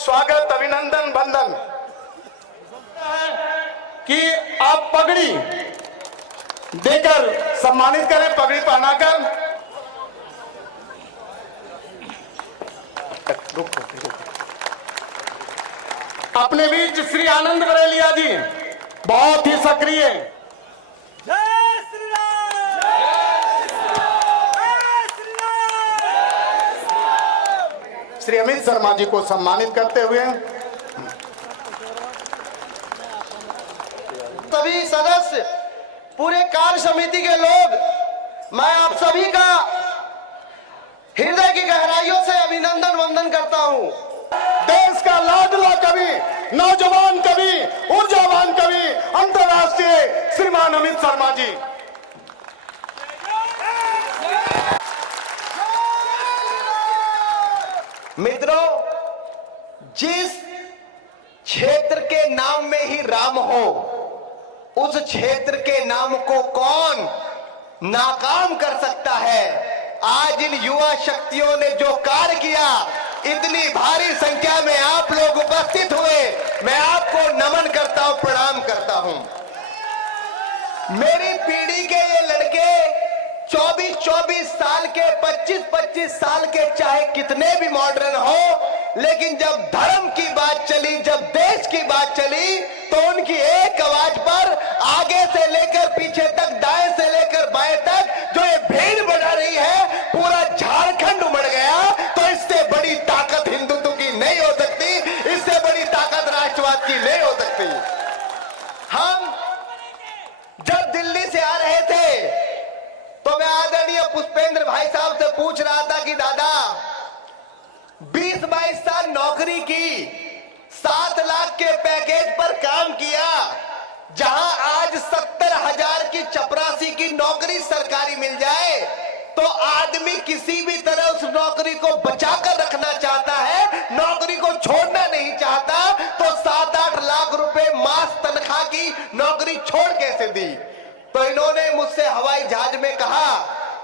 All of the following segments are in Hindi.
स्वागत, अभिनंदन, बंधन कि आप पगड़ी देकर सम्मानित करें, पगड़ी पहनाकर। अपने बीच श्री आनंद बरेलिया जी बहुत ही सक्रिय। जय श्री राम, जय श्री राम। श्री अमित शर्मा जी को सम्मानित करते हुए सभी सदस्य, पूरे कार्य समिति के लोग, मैं आप सभी का हृदय की गहराइयों से अभिनंदन वंदन करता हूं। देश का लाडला कवि, नौजवान कवि, ऊर्जावान कवि, अंतर्राष्ट्रीय श्रीमान अमित शर्मा जी। मित्रों, जिस क्षेत्र के नाम में ही राम हो, उस क्षेत्र के नाम को कौन नाकाम कर सकता है। आज इन युवा शक्तियों ने जो कार्य किया, इतनी भारी संख्या में आप लोग उपस्थित हुए, मैं आपको नमन करता हूं, प्रणाम करता हूं। मेरी पीढ़ी के ये लड़के 24-24 साल के, 25-25 साल के, चाहे कितने भी मॉडर्न हो, लेकिन जब धर्म की बात चली, जब देश की बात चली, तो उनकी एक आवाज पर आगे से लेकर पीछे तक, दाएं से लेकर बाएं तक जो ये भीड़ बढ़ा रही है, पूरा झारखंड उमड़ गया। तो इससे बड़ी ताकत हिंदुत्व की नहीं हो सकती, इससे बड़ी ताकत राष्ट्रवाद की नहीं हो सकती। हम जब दिल्ली से आ रहे थे, तो मैं आदरणीय पुष्पेंद्र भाई साहब से पूछ रहा था कि दादा, 20-22 साल नौकरी की, 7 लाख के पैकेज पर काम किया, जहां आज 70,000 की चपरासी की नौकरी सरकारी मिल जाए, तो आदमी किसी भी तरह उस नौकरी को बचाकर रखना चाहता है, नौकरी को छोड़ना नहीं चाहता। तो 7-8 लाख रुपए मास तनख्वाह की नौकरी छोड़ कैसे दी। तो इन्होंने मुझसे हवाई जहाज में कहा,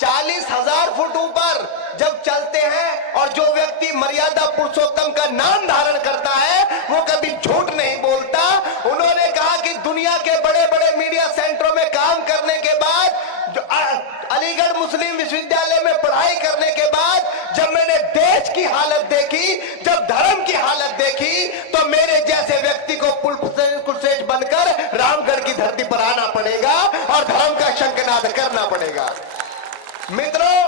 40,000 फुट ऊपर जब चलते हैं और जो व्यक्ति मर्यादा पुरुषोत्तम का नाम धारण करता है, वो कभी झूठ नहीं बोलता। उन्होंने कहा कि दुनिया के बड़े बड़े मीडिया सेंटरों में काम करने के बाद, अलीगढ़ मुस्लिम विश्वविद्यालय में पढ़ाई करने के बाद, जब मैंने देश की हालत देखी, जब धर्म की हालत देखी, तो मेरे जैसे व्यक्ति को कुलशेष बनकर रामगढ़ की धरती पर आना पड़ेगा और धर्म का शंखनाद करना पड़ेगा। मित्रों,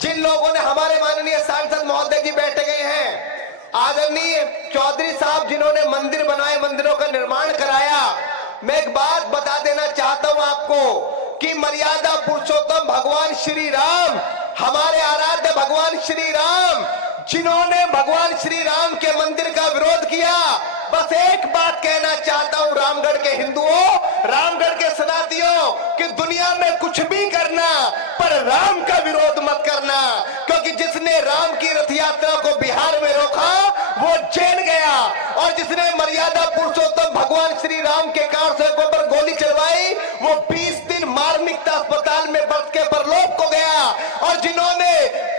जिन लोगों ने, हमारे माननीय सांसद महोदय जी बैठे गए हैं, आदरणीय चौधरी साहब जिन्होंने मंदिर बनाए, मंदिरों का निर्माण कराया, मैं एक बात बता देना चाहता हूं आपको कि मर्यादा पुरुषोत्तम भगवान श्री राम, हमारे आराध्य भगवान श्री राम, जिन्होंने भगवान श्री राम के मंदिर का विरोध किया, बस एक बात कहना चाहता हूं रामगढ़ के हिंदुओं, रामगढ़ के सनातियों, कि दुनिया में कुछ भी करना, पर राम का विरोध मत करना। क्योंकि जिसने राम की रथ यात्रा को बिहार में रोका, वो जेल गया, और जिसने मर्यादा पुरुषोत्तम भगवान श्री राम के कारसेवकों पर गोली चलवाई, वो 20 दिन मार्मिकता अस्पताल में बरत के परलोक को गया। और जिन्होंने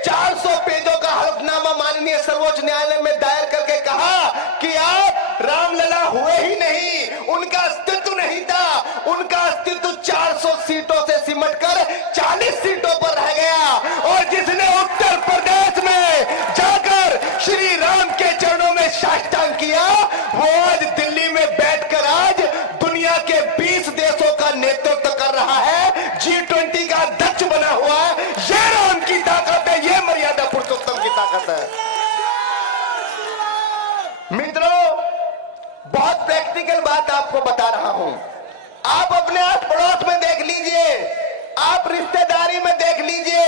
400 पेजों का हलफनामा माननीय सर्वोच्च न्यायालय में दायर करके कहा कि आप रामलला हुए ही नहीं, उनका अस्तित्व नहीं था, उनका अस्तित्व 400 सीटों से सिमटकर 40 सीटों पर रह गया। और जिसने उत्तर प्रदेश में जाकर श्री राम के चरणों में साष्टांग किया, वो आज दिल्ली में बैठकर आज दुनिया के 20 देशों का नेतृत्व कर रहा है, G20 का अध्यक्ष बना हुआ है। ये राम की ताकत है, ये मर्यादा पुरुषोत्तम की ताकत है। मित्रों, बहुत प्रैक्टिकल बात आपको बता रहा हूं। आप अपने आस पड़ोस में देख लीजिए, आप रिश्तेदारी में देख लीजिए,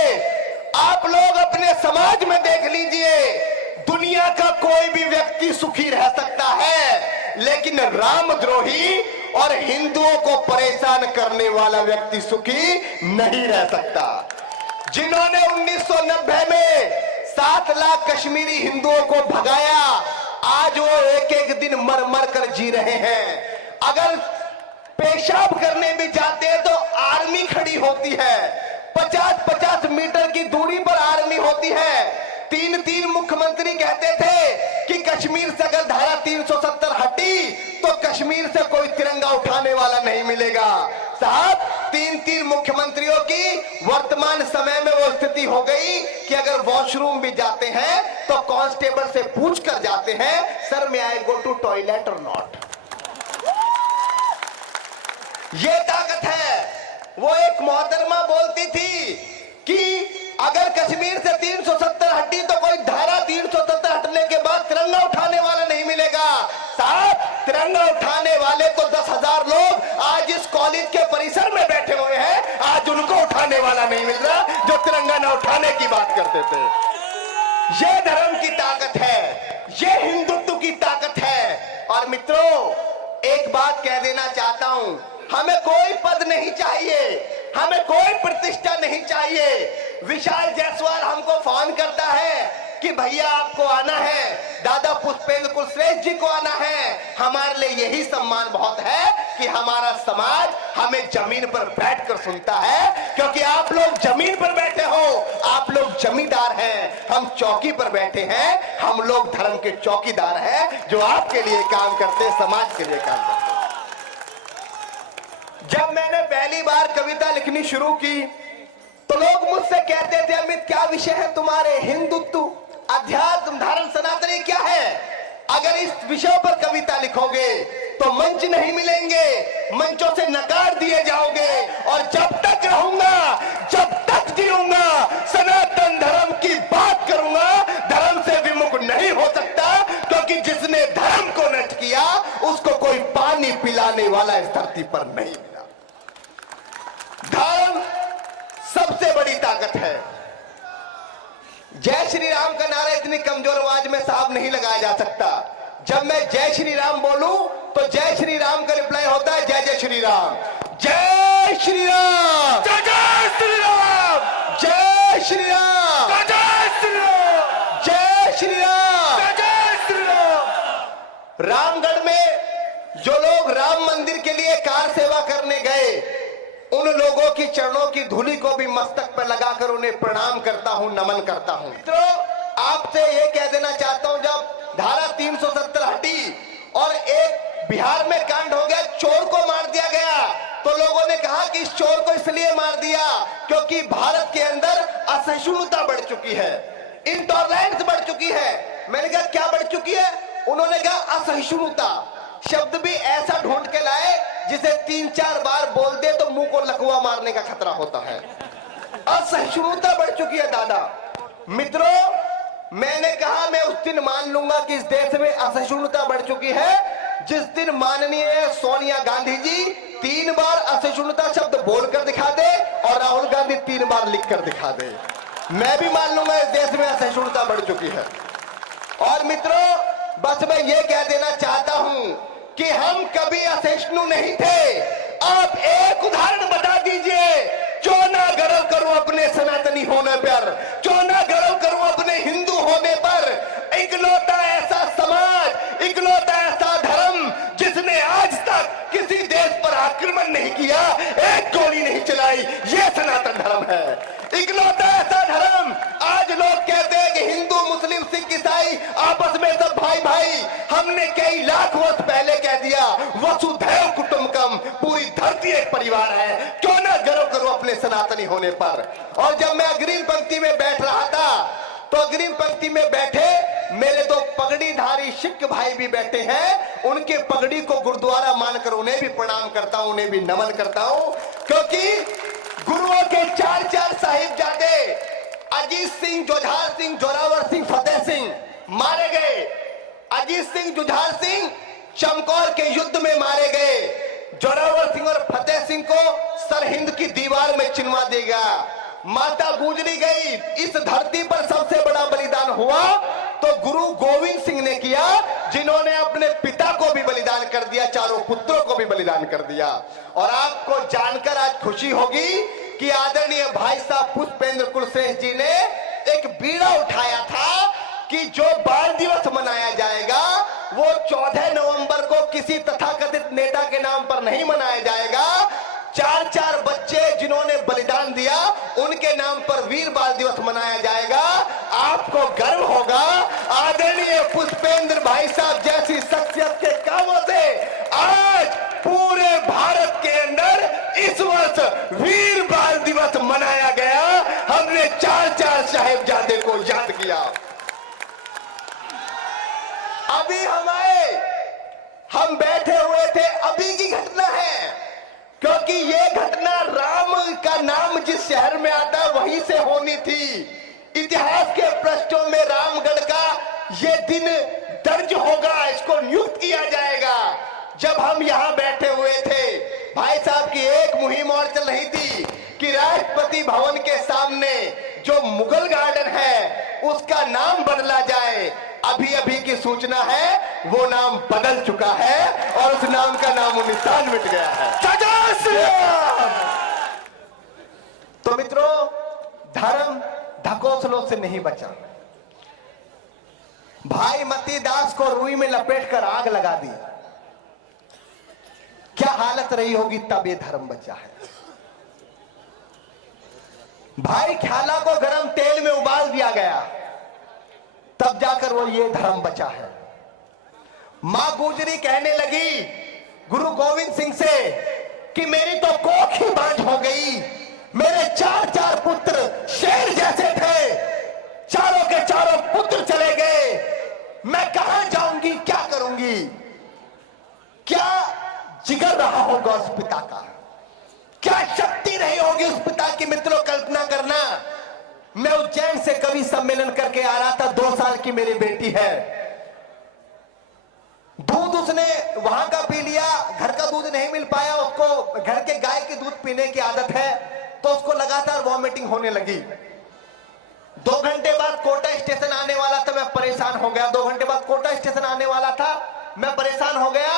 आप लोग अपने समाज में देख लीजिए, दुनिया का कोई भी व्यक्ति सुखी रह सकता है, लेकिन रामद्रोही और हिंदुओं को परेशान करने वाला व्यक्ति सुखी नहीं रह सकता। जिन्होंने 1990 में 7 लाख कश्मीरी हिंदुओं को भगाया, आज वो एक एक दिन मर मर कर जी रहे हैं। अगर पेशाब करने भी जाते हैं तो आर्मी खड़ी होती है, 50-50 मीटर की दूरी पर आर्मी होती है। 3-3 मुख्यमंत्री कहते थे कि कश्मीर से अगर धारा 370 हटी तो कश्मीर से कोई तिरंगा उठाने वाला नहीं मिलेगा। साहब, 3 मुख्यमंत्रियों की वर्तमान समय में वो स्थिति हो गई कि अगर वॉशरूम भी जाते हैं तो कांस्टेबल से पूछ कर जाते हैं, sir may I go to toilet और नॉट। ये ताकत है। वो एक मोहतरमा बोलती थी कि अगर कश्मीर से 370 हटी तो कोई धारा 370 हटने के बाद तिरंगा उठाने वाला नहीं मिलेगा। साहब, तिरंगा उठाने वाले तो 10,000 लोग आज इस कॉलेज के परिसर में बैठे हुए हैं, आज उनको उठाने वाला नहीं मिल रहा जो तिरंगा न उठाने की बात करते थे। ये धर्म की ताकत है, ये हिंदुत्व की ताकत है। और मित्रों, एक बात कह देना चाहता हूं, हमें कोई पद नहीं चाहिए, हमें कोई प्रतिष्ठा नहीं चाहिए। विशाल जायसवाल हमको फोन करता है कि भैया आपको आना है, दादा पुष्पेंद्र कुलश्रेष्ठ जी को आना है। हमारे लिए यही सम्मान बहुत है कि हमारा समाज हमें जमीन पर बैठकर सुनता है, क्योंकि आप लोग जमीन पर बैठे हो, आप लोग जमींदार हैं, हम चौकी पर बैठे हैं, हम लोग धर्म के चौकीदार हैं जो आपके लिए काम करते, समाज के लिए काम करते। जब मैंने पहली बार कविता लिखनी शुरू की तो लोग मुझसे कहते थे, अमित क्या विषय है तुम्हारे, हिंदुत्व, अध्यात्म, धर्म, सनातनी क्या है? अगर इस विषय पर कविता लिखोगे तो मंच नहीं मिलेंगे, मंचों से नकार दिए जाओगे, और जब तक रहूंगा, जब तक जीऊंगा, सनातन धर्म की बात करूंगा, धर्म से विमुख नहीं हो सकता, क्योंकि जिसने धर्म को नष्ट किया उसको कोई पानी पिलाने वाला इस धरती पर नहीं मिला। धर्म सबसे बड़ी ताकत है। जय श्री राम का नारा इतनी कमजोर आवाज में साहब नहीं लगाया जा सकता। जब मैं जय श्री राम बोलूं तो जय श्री राम का रिप्लाई होता है जय जय श्री राम, जय श्री राम, जय जय श्री राम, जय श्री राम, जय श्री राम, जय श्री राम, जय श्री राम। रामगढ़ में जो लोग राम मंदिर के लिए कार सेवा करने गए, उन लोगों की चरणों की धूलि को भी मस्तक पर लगाकर उन्हें प्रणाम करता हूं, नमन करता हूं। मित्रों, आपसे यह कह देना चाहता हूं, जब धारा 370 हटी और एक बिहार में कांड हो गया, चोर को मार दिया गया, तो लोगों ने कहा कि इस चोर को इसलिए मार दिया क्योंकि भारत के अंदर असहिष्णुता बढ़ चुकी है, इंटॉलरेंस बढ़ चुकी है। मैंने कहा क्या बढ़ चुकी है? उन्होंने कहा असहिष्णुता। शब्द भी ऐसा ढूंढ के लाए जिसे 3-4 बार बोल दे तो मुंह को लकवा मारने का खतरा होता है। असहिष्णुता बढ़ चुकी है दादा। मित्रों, मैंने कहा मैं उस दिन मान लूंगा कि इस देश में असहिष्णुता बढ़ चुकी है जिस दिन माननीय सोनिया गांधी जी 3 बार असहिष्णुता शब्द बोलकर दिखा दे और राहुल गांधी 3 बार लिखकर दिखा दे। मैं भी मान लूंगा इस देश में असहिष्णुता बढ़ चुकी है। और मित्रों, बस मैं ये कह देना चाहता हूं कि हम कभी असहिष्णु नहीं थे। आप एक उदाहरण बता दीजिए, क्यों ना गर्व करूं अपने सनातनी होने पर, क्यों ना गर्व करूं अपने हिंदू होने पर। इकलौता ऐसा समाज, इकलौता ऐसा धर्म जिसने आज तक किसी देश पर आक्रमण नहीं किया, एक गोली नहीं चलाई, ये सनातन धर्म है। इकलौता ऐसा धर्म, आज लोग कहते हैं कि हिंदू, मुस्लिम, सिख, ईसाई आपस में सब भाई भाई। हमने कई लाख वर्ष पहले कह दिया वसुधैव कुटुंबकम, पूरी धरती एक परिवार है। क्यों ना गर्व करूं अपने सनातनी होने पर। और जब मैं अग्रिम पंक्ति में बैठ रहा था तो अग्रिम पंक्ति में बैठे मेरे 2 पगड़ीधारी सिख भाई भी बैठे हैं, उनके पगड़ी को गुरुद्वारा मानकर उन्हें भी प्रणाम करता हूं, उन्हें भी नमन करता हूं, क्योंकि गुरुओं के 4 साहिबजादे अजीत सिंह, जुझार सिंह, जोरावर सिंह, फतेह सिंह मारे गए। अजीत सिंह, जुझार सिंह चमकौर के युद्ध में मारे गए। जोरावर सिंह और फतेह सिंह को सरहिंद की दीवार में चिनवा दिया गया। माता गुजरी गई। इस धरती पर सबसे बड़ा बलिदान हुआ तो गुरु गोविंद सिंह ने किया, जिन्होंने अपने पिता को भी बलिदान कर दिया, चारों पुत्रों को भी बलिदान कर दिया। और आपको जानकर आज खुशी होगी कि आदरणीय भाई साहब पुष्पेंद्र कुलश्रेष्ठ जी ने एक बीड़ा उठाया था कि जो बाल दिवस मनाया जाएगा वो 14 नवंबर को किसी तथाकथित नेता के नाम पर नहीं मनाया जाएगा। 4 बच्चे जिन्होंने बलिदान दिया, उनके नाम पर वीर बाल दिवस मनाया जाएगा। आपको गर्व होगा आदरणीय पुष्पेंद्र भाई साहब जैसी शख्सियत के कामों से आज पूरे भारत के अंदर इस वर्ष वीर बाल दिवस मनाया गया। हमने 4 साहिबजादे को याद किया। अभी हम बैठे हुए थे, अभी की घटना है, क्योंकि ये घटना राम का नाम जिस शहर में आता है वहीं से होनी थी। इतिहास के पृष्ठों में रामगढ़ का ये दिन दर्ज होगा, इसको नियुक्त किया जाएगा। जब हम यहां बैठे हुए थे, भाई साहब की एक मुहिम और चल रही थी कि राष्ट्रपति भवन के सामने जो मुगल गार्डन है उसका नाम बदला जाए। अभी की सूचना है वो नाम बदल चुका है और उस नाम का नामो निशान मिट गया है। जय श्री राम। तो मित्रों, धर्म ढकोसलों से नहीं बचा। भाई मती दास को रुई में लपेटकर आग लगा दी। क्या हालत रही होगी तब ये धर्म बचा है। भाई ख्याला को गरम तेल में उबाल दिया गया, तब जाकर वो ये धर्म बचा है। मां गुजरी कहने लगी गुरु गोविंद सिंह से कि मेरी तो कोख ही बांझ हो गई, मेरे 4 पुत्र शेर जैसे थे, चारों के चारों पुत्र चले गए, मैं कहां जाऊंगी, क्या करूंगी। क्या जिगर रहा होगा उस पिता का, क्या शक्ति रही होगी उस पिता की। मित्रों, कल्पना करना, मैं उज्जैन से कवि सम्मेलन करके आ रहा था, 2 साल की मेरी बेटी है। दूध उसने वहां का पी लिया, घर का दूध नहीं मिल पाया उसको, घर के गाय के दूध पीने की आदत है, तो उसको लगातार वॉमिटिंग होने लगी। 2 घंटे बाद कोटा स्टेशन आने वाला था, मैं परेशान हो गया। 2 घंटे बाद कोटा स्टेशन आने वाला था, मैं परेशान हो गया।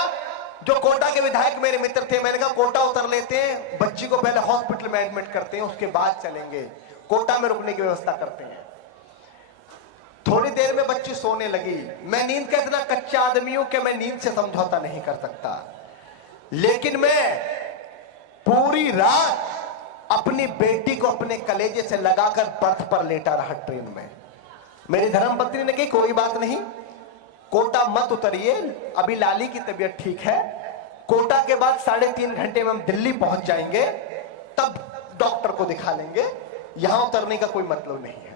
जो कोटा के विधायक मेरे मित्र थे, मैंने कहा कोटा उतर लेते हैं, बच्ची को पहले हॉस्पिटल में एडमिट करते हैं, उसके बाद चलेंगे, कोटा में रुकने की व्यवस्था करते हैं। थोड़ी देर में बच्ची सोने लगी। मैं नींद का इतना कच्चा आदमी हूं कि मैं नींद से समझौता नहीं कर सकता, लेकिन मैं पूरी रात अपनी बेटी को अपने कलेजे से लगाकर बर्थ पर लेटा रहा ट्रेन में। मेरी धर्मपत्नी ने कही कोई बात नहीं, कोटा मत उतरिए, अभी लाली की तबीयत ठीक है, कोटा के बाद 3.5 घंटे में हम दिल्ली पहुंच जाएंगे, तब डॉक्टर को दिखा लेंगे, यहां उतरने का कोई मतलब नहीं है।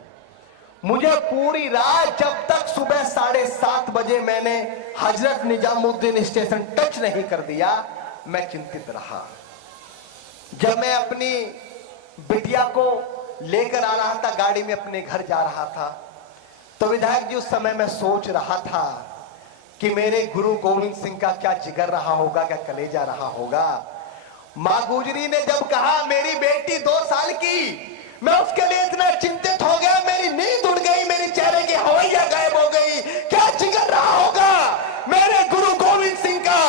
मुझे पूरी रात, जब तक सुबह 7:30 बजे मैंने हजरत निजामुद्दीन स्टेशन टच नहीं कर दिया, मैं चिंतित रहा। जब मैं अपनी बिटिया को लेकर आ रहा था, गाड़ी में अपने घर जा रहा था, तो विधायक जी उस समय मैं सोच रहा था कि मेरे गुरु गोविंद सिंह का क्या जिगर रहा होगा, क्या कलेजा रहा होगा। मां गुजरी ने जब कहा मेरी बेटी 2 साल की, मैं उसके लिए इतना चिंतित हो गया, मेरी नींद उड़ गई, मेरे चेहरे की हवैया गायब हो गई। क्या जिगर रहा होगा मेरे गुरु गोविंद सिंह का,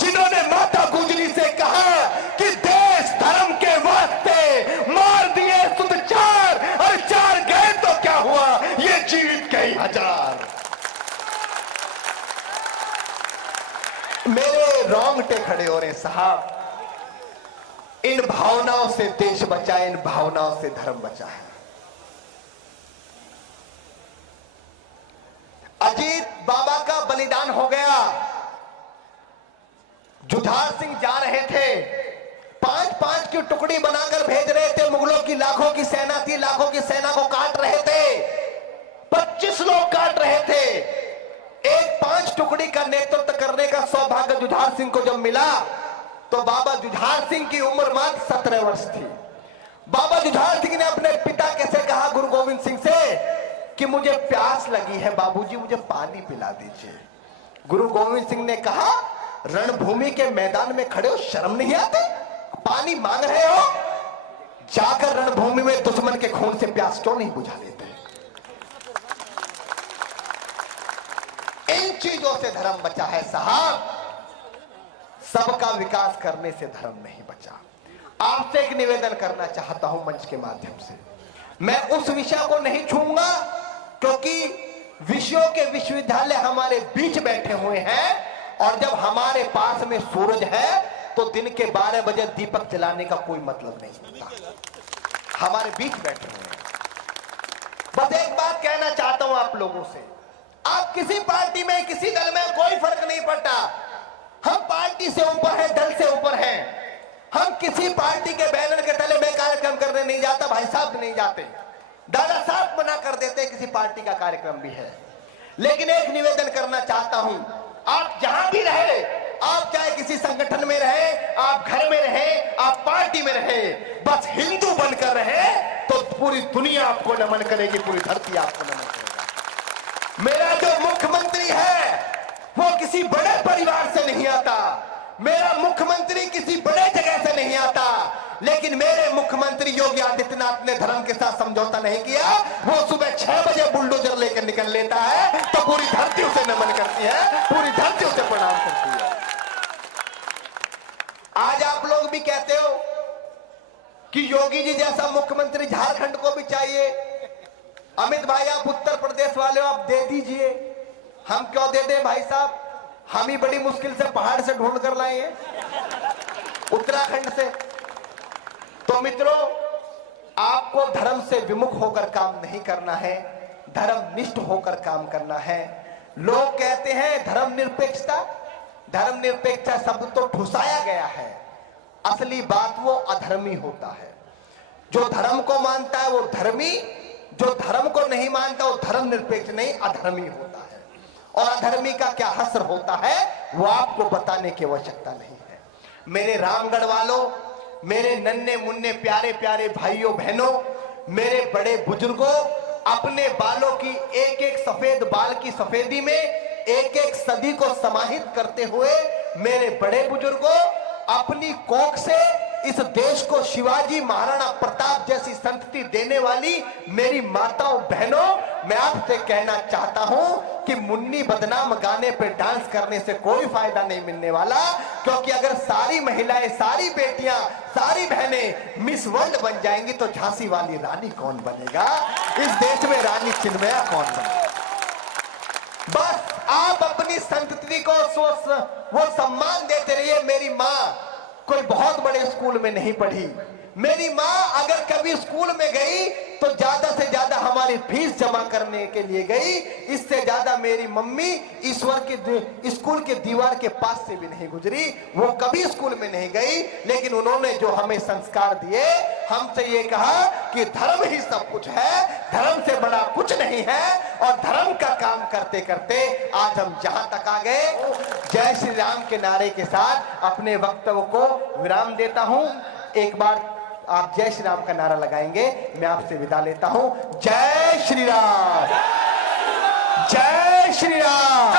जिन्होंने माता गुजरी से कहा कि देश धर्म के वास्ते मार दिए सुध 4 और 4 गए तो क्या हुआ, ये जीवित कई 1000। मेरे रोंगटे खड़े हो रहे साहब। इन भावनाओं से देश बचा है, इन भावनाओं से धर्म बचा है। अजीत बाबा का बलिदान हो गया। जुझार सिंह जा रहे थे, 5-5 की टुकड़ी बनाकर भेज रहे थे। मुगलों की लाखों की सेना थी, लाखों की सेना को काट रहे थे, 25 लोग काट रहे थे। एक 5 टुकड़ी का नेतृत्व करने का सौभाग्य जुझार सिंह को जब मिला, तो बाबा जुझार सिंह की उम्र मात्र 17 वर्ष थी। बाबा जुझार सिंह ने अपने पिता कैसे कहा गुरु गोविंद सिंह से कि मुझे प्यास लगी है बाबूजी, मुझे पानी पिला दीजिए। गुरु गोविंद सिंह ने कहा रणभूमि के मैदान में खड़े हो, शर्म नहीं आती, पानी मांग रहे हो, जाकर रणभूमि में दुश्मन के खून से प्यास क्यों नहीं बुझा लेते। इन चीजों से धर्म बचा है साहब, सबका विकास करने से धर्म नहीं बचा। आपसे एक निवेदन करना चाहता हूं मंच के माध्यम से, मैं उस विषय को नहीं छूंगा क्योंकि विषयों के विश्वविद्यालय हमारे बीच बैठे हुए हैं, और जब हमारे पास में सूरज है तो दिन के 12 बजे दीपक जलाने का कोई मतलब नहीं होता। हमारे बीच बैठे हुए हैं। बस एक बात कहना चाहता हूं आप लोगों से, आप किसी पार्टी में, किसी दल में, कोई फर्क नहीं पड़ता। हम पार्टी से ऊपर हैं, दल से ऊपर हैं। हम किसी पार्टी के बैनर के तले में कार्यक्रम करने नहीं जाता, भाई साहब नहीं जाते, दादा साहब मना कर देते किसी पार्टी का कार्यक्रम भी है। लेकिन एक निवेदन करना चाहता हूं, आप जहां भी रहे, आप चाहे किसी संगठन में रहे, आप घर में रहे, आप पार्टी में रहे, बस हिंदू बनकर रहे तो पूरी दुनिया आपको नमन करेगी, पूरी धरती आपको नमन करेगी। मेरा जो मुख्यमंत्री है वो किसी बड़े परिवार से नहीं आता, मेरा मुख्यमंत्री किसी बड़े जगह से नहीं आता, लेकिन मेरे मुख्यमंत्री योगी आदित्यनाथ ने धर्म के साथ समझौता नहीं किया। वो सुबह 6 बजे बुलडोजर लेकर निकल लेता है तो पूरी धरती उसे नमन करती है, पूरी धरती उसे प्रणाम करती है। आज आप लोग भी कहते हो कि योगी जी जैसा मुख्यमंत्री झारखंड को भी चाहिए। अमित भाई आप उत्तर प्रदेश वाले हो, आप दे दीजिए। हम क्यों दे दें भाई साहब, हम ही बड़ी मुश्किल से पहाड़ से ढूंढ कर लाए हैं उत्तराखंड से। तो मित्रों, आपको धर्म से विमुख होकर काम नहीं करना है, धर्मनिष्ठ होकर काम करना है। लोग कहते हैं धर्मनिरपेक्षता, धर्मनिरपेक्षता शब्द तो ठुसाया गया है, असली बात वो अधर्मी होता है। जो धर्म को मानता है वो धर्मी, जो धर्म को नहीं मानता वो धर्मनिरपेक्ष नहीं, अधर्मी होता है। और अधर्मी का क्या हश्र होता है वो आपको बताने की आवश्यकता नहीं है। मेरे रामगढ़ वालों, मेरे नन्हे मुन्ने प्यारे प्यारे भाइयों बहनों, मेरे बड़े बुजुर्गों, अपने बालों की एक एक सफेद बाल की सफेदी में एक एक सदी को समाहित करते हुए मेरे बड़े बुजुर्गों, अपनी कोख से इस देश को शिवाजी महाराणा प्रताप जैसी संतति देने वाली मेरी माताओं बहनों, मैं आपसे कहना चाहता हूं कि मुन्नी बदनाम गाने पे डांस करने से कोई फायदा नहीं मिलने वाला। क्योंकि अगर सारी महिलाएं, सारी बेटियां, सारी बहनें मिस वर्ल्ड बन जाएंगी तो झांसी वाली रानी कौन बनेगा? इस देश में रानी चिन्मया कौन बनेगा? बस आप अपनी संतति को वो सम्मान देते रहिए। मेरी माँ कोई बहुत बड़े स्कूल में नहीं पढ़ी, मेरी माँ अगर कभी स्कूल में गई तो ज्यादा से ज्यादा हमारी फीस जमा करने के लिए गई। इससे ज्यादा मेरी मम्मी ईश्वर के स्कूल के दीवार के पास से भी नहीं गुजरी, वो कभी स्कूल में नहीं गई। लेकिन उन्होंने जो हमें संस्कार दिए, हमसे ये कहा कि धर्म ही सब कुछ है, धर्म से बड़ा कुछ नहीं है। और धर्म का काम करते करते आज हम जहां तक आ गए। जय श्री राम के नारे के साथ अपने वक्तव्य को विराम देता हूं। एक बार आप जय श्री राम का नारा लगाएंगे, मैं आपसे विदा लेता हूं। जय श्री राम, जय श्री राम।